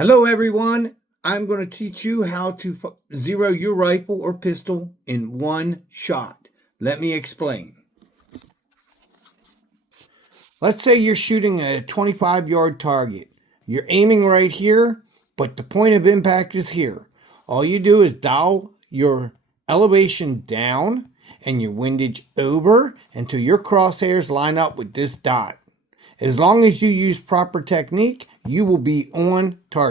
Hello everyone, I'm going to teach you how to zero your rifle or pistol in one shot. Let me explain. Let's say you're shooting a 25-yard target. You're aiming right here, but the point of impact is here. All you do is dial your elevation down and your windage over until your crosshairs line up with this dot. As long as you use proper technique, you will be on target.